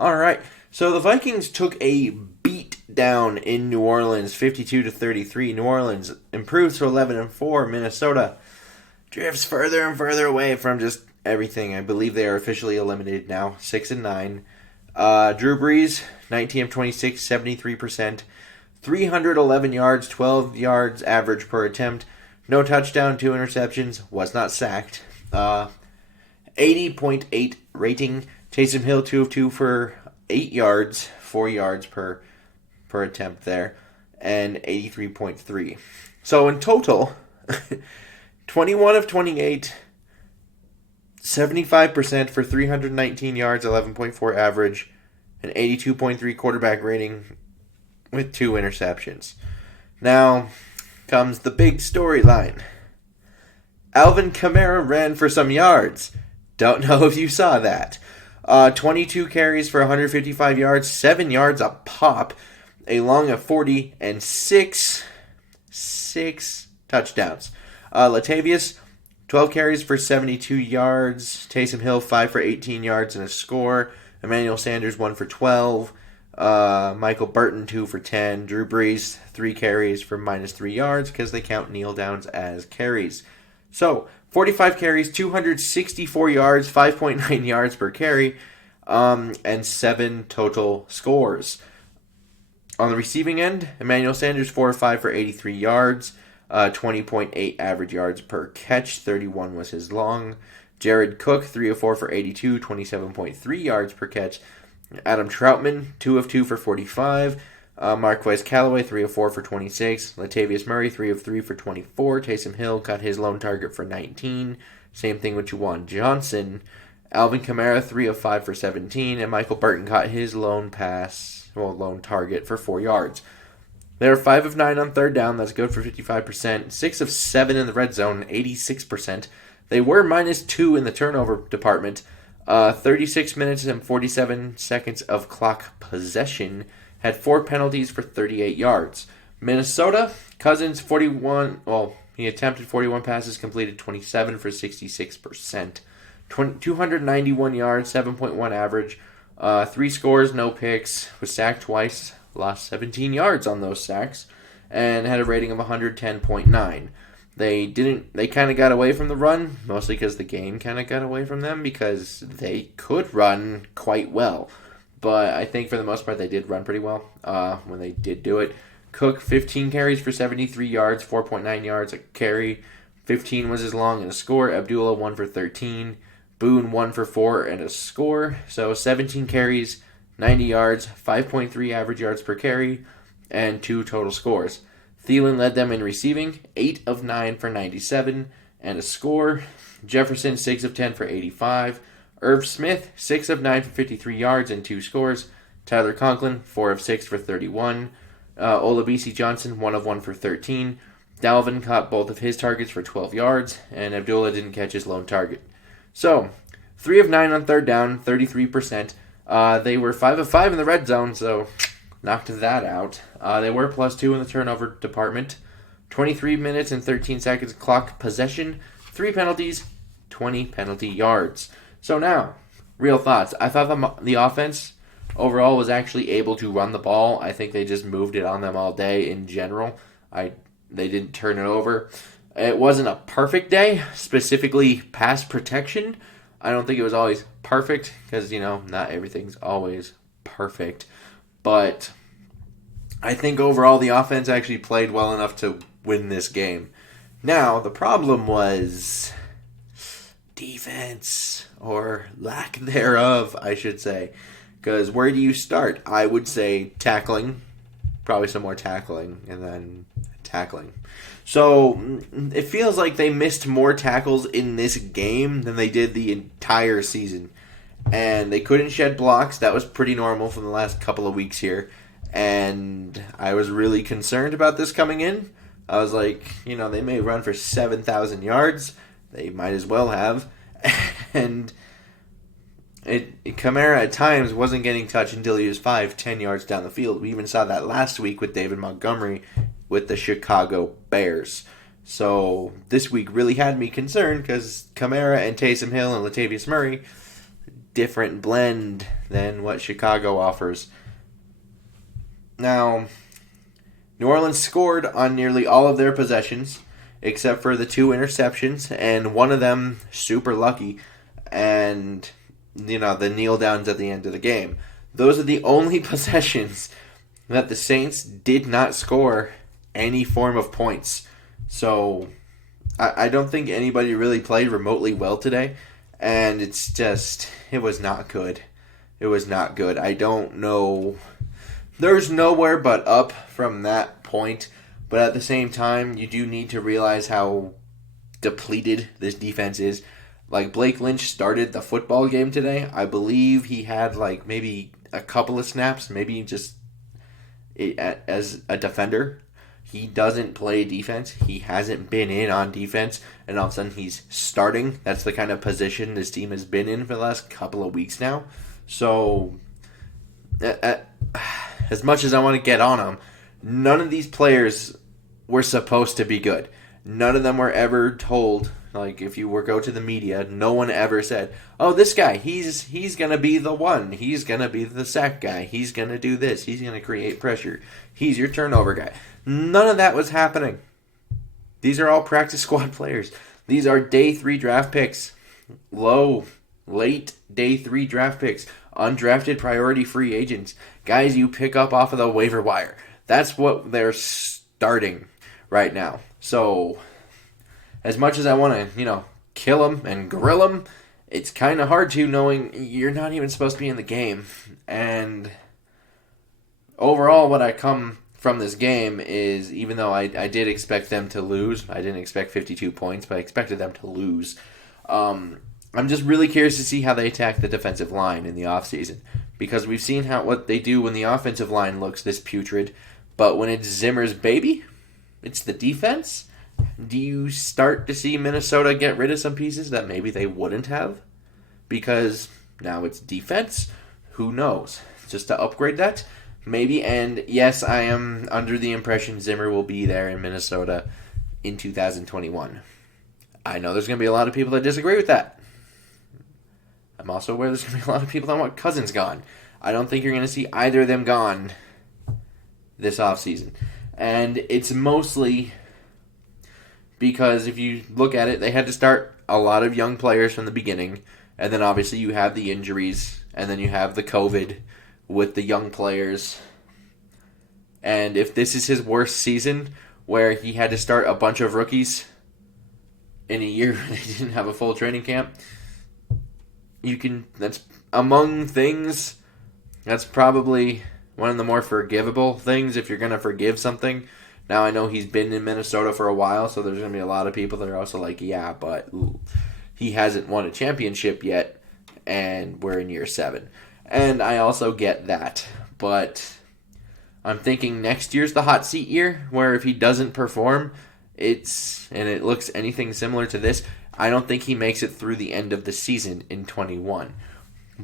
All right. So the Vikings took a beat down in New Orleans, 52-33. New Orleans improves to 11-4. Minnesota drifts further and further away from just everything. I believe they are officially eliminated now, 6-9. Drew Brees, 19 of 26, 73%, 311 yards, 12 yards average per attempt, no touchdown, 2 interceptions, was not sacked. 80.8 rating. Taysom Hill, 2 of 2 for 8 yards, 4 yards per attempt there, and 83.3. So in total, 21 of 28, 75% for 319 yards, 11.4 average, an 82.3 quarterback rating with 2 interceptions. Now comes the big storyline. Alvin Kamara ran for some yards. Don't know if you saw that. 22 carries for 155 yards, 7 yards a pop, a long of 40, and 6 touchdowns. Latavius, 12 carries for 72 yards. Taysom Hill, 5 for 18 yards and a score. Emmanuel Sanders, 1 for 12. Michael Burton, 2 for 10. Drew Brees, 3 carries for -3 yards because they count kneel downs as carries. So, 45 carries, 264 yards, 5.9 yards per carry, and 7 total scores. On the receiving end, Emmanuel Sanders, 4 of 5 for 83 yards, 20.8 average yards per catch, 31 was his long. Jared Cook, 3 of 4 for 82, 27.3 yards per catch. Adam Troutman, 2 of 2 for 45. Marquez Callaway, 3 of 4 for 26. Latavius Murray, 3 of 3 for 24. Taysom Hill got his lone target for 19. Same thing with Juwan Johnson. Alvin Kamara, 3 of 5 for 17. And Michael Burton got his lone target for 4 yards. They were 5 of 9 on third down. That's good for 55%. 6 of 7 in the red zone, 86%. They were -2 in the turnover department. 36 minutes and 47 seconds of clock possession. Had 4 penalties for 38 yards. Minnesota, Cousins, 41. Well, he attempted 41 passes, completed 27 for 66%. 291 yards, 7.1 average. 3 scores, no picks. Was sacked twice. Lost 17 yards on those sacks. And had a rating of 110.9. They kind of got away from the run, mostly because the game kind of got away from them because they could run quite well. But I think for the most part they did run pretty well when they did do it. Cook, 15 carries for 73 yards, 4.9 yards a carry. 15 was his long and a score. Abdullah, 1 for 13. Boone, 1 for 4 and a score. So 17 carries, 90 yards, 5.3 average yards per carry, and 2 total scores. Thielen led them in receiving, 8 of 9 for 97 and a score. Jefferson, 6 of 10 for 85. Irv Smith, 6 of 9 for 53 yards and 2 scores. Tyler Conklin, 4 of 6 for 31. Olabisi Johnson, 1 of 1 for 13. Dalvin caught both of his targets for 12 yards, and Abdullah didn't catch his lone target. So, 3 of 9 on third down, 33%. They were 5 of 5 in the red zone, so knocked that out. They were +2 in the turnover department. 23 minutes and 13 seconds clock possession. 3 penalties, 20 penalty yards. So now, real thoughts. I thought the offense overall was actually able to run the ball. I think they just moved it on them all day in general. They didn't turn it over. It wasn't a perfect day, specifically pass protection. I don't think it was always perfect because, not everything's always perfect. But I think overall the offense actually played well enough to win this game. Now, the problem was defense, or lack thereof, I should say. Because where do you start? I would say tackling, probably some more tackling, and then tackling. So it feels like they missed more tackles in this game than they did the entire season. And they couldn't shed blocks. That was pretty normal from the last couple of weeks here. And I was really concerned about this coming in. I was like, they may run for 7,000 yards. They might as well have. And Kamara at times wasn't getting touched until he was 5-10 yards down the field. We even saw that last week with David Montgomery with the Chicago Bears. So this week really had me concerned because Kamara and Taysom Hill and Latavius Murray different blend than what Chicago offers. Now, New Orleans scored on nearly all of their possessions, except for the 2 interceptions, and one of them super lucky, and, the kneel downs at the end of the game. Those are the only possessions that the Saints did not score any form of points. So, I don't think anybody really played remotely well today, and it was not good. It was not good. I don't know. There's nowhere but up from that point, but at the same time, you do need to realize how depleted this defense is. Like, Blake Lynch started the football game today. I believe he had, maybe a couple of snaps, maybe just as a defender. He doesn't play defense. He hasn't been in on defense, and all of a sudden he's starting. That's the kind of position this team has been in for the last couple of weeks now. So, as much as I want to get on them, none of these players were supposed to be good. None of them were ever told, if you go to the media, no one ever said, oh, this guy, he's going to be the one. He's going to be the sack guy. He's going to do this. He's going to create pressure. He's your turnover guy. None of that was happening. These are all practice squad players. These are day 3 draft picks. Late day 3 draft picks. Undrafted priority free agents. Guys you pick up off of the waiver wire. That's what they're starting right now. So, as much as I want to, kill them and grill them, it's kind of hard to, knowing you're not even supposed to be in the game. And overall, what I come from this game is, even though I did expect them to lose, I didn't expect 52 points, but I expected them to lose. I'm just really curious to see how they attack the defensive line in the offseason, because we've seen what they do when the offensive line looks this putrid, but when it's Zimmer's baby, it's the defense. Do you start to see Minnesota get rid of some pieces that maybe they wouldn't have? Because now it's defense? Who knows? Just to upgrade that? Maybe. And yes, I am under the impression Zimmer will be there in Minnesota in 2021. I know there's going to be a lot of people that disagree with that. I'm also aware there's going to be a lot of people that want Cousins gone. I don't think you're going to see either of them gone this offseason. And it's mostly because if you look at it, they had to start a lot of young players from the beginning. And then obviously you have the injuries. And then you have the COVID with the young players. And if this is his worst season, where he had to start a bunch of rookies in a year they didn't have a full training camp, that's among things, that's probably one of the more forgivable things if you're going to forgive something. Now, I know he's been in Minnesota for a while, so there's going to be a lot of people that are also like, yeah, but he hasn't won a championship yet, and we're in year 7. And I also get that, but I'm thinking next year's the hot seat year, where if he doesn't perform, and it looks anything similar to this, I don't think he makes it through the end of the season in 21.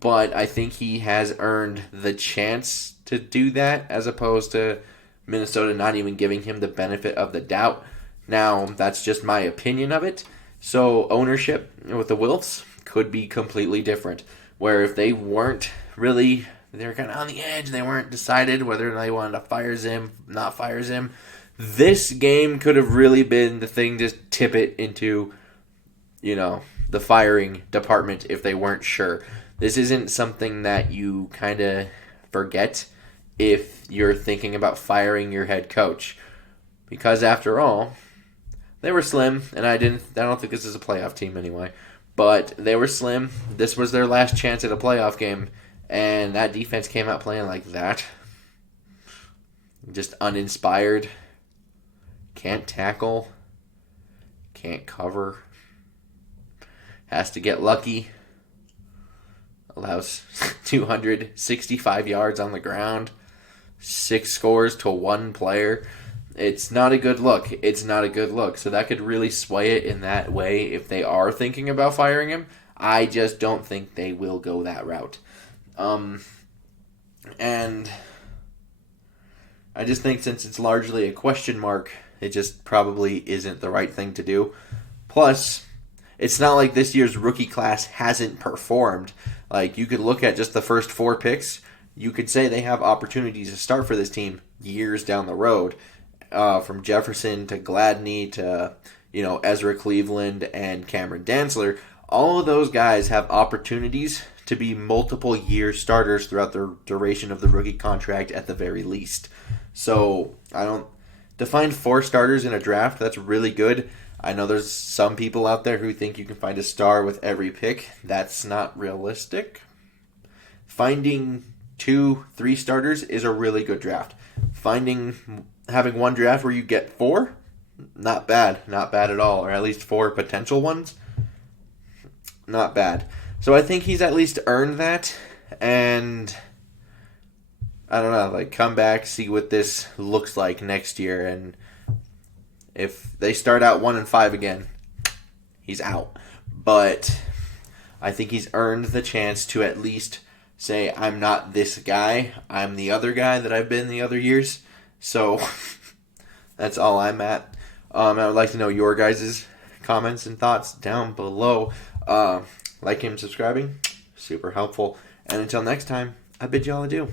But I think he has earned the chance to do that, as opposed to Minnesota not even giving him the benefit of the doubt. Now, that's just my opinion of it. So ownership with the Wilfs could be completely different, where if they weren't really, they're kind of on the edge, they weren't decided whether they wanted to fire Zim, not fire Zim, this game could have really been the thing to tip it into, the firing department if they weren't sure. This isn't something that you kind of forget if you're thinking about firing your head coach. Because after all, they were slim, and I don't think this is a playoff team anyway, but they were slim. This was their last chance at a playoff game, and that defense came out playing like that. Just uninspired. Can't tackle. Can't cover. Has to get lucky. Allows 265 yards on the ground. 6 scores to 1 player. It's not a good look. It's not a good look. So that could really sway it in that way if they are thinking about firing him. I just don't think they will go that route. And I just think since it's largely a question mark, it just probably isn't the right thing to do. Plus, it's not like this year's rookie class hasn't performed. Like, you could look at just the first 4 picks. You could say they have opportunities to start for this team years down the road. From Jefferson to Gladney to, Ezra Cleveland and Cameron Dantzler. All of those guys have opportunities to be multiple year starters throughout the duration of the rookie contract at the very least. So, to find 4 starters in a draft, that's really good. I know there's some people out there who think you can find a star with every pick. That's not realistic. Finding 2, 3 starters is a really good draft. Having one draft where you get 4, not bad. Not bad at all. Or at least 4 potential ones. Not bad. So I think he's at least earned that. And I don't know, come back, see what this looks like next year. And if they start out 1-5 again, he's out. But I think he's earned the chance to at least say, I'm not this guy. I'm the other guy that I've been the other years. So that's all I'm at. I would like to know your guys' comments and thoughts down below. Liking and subscribing, super helpful. And until next time, I bid y'all adieu.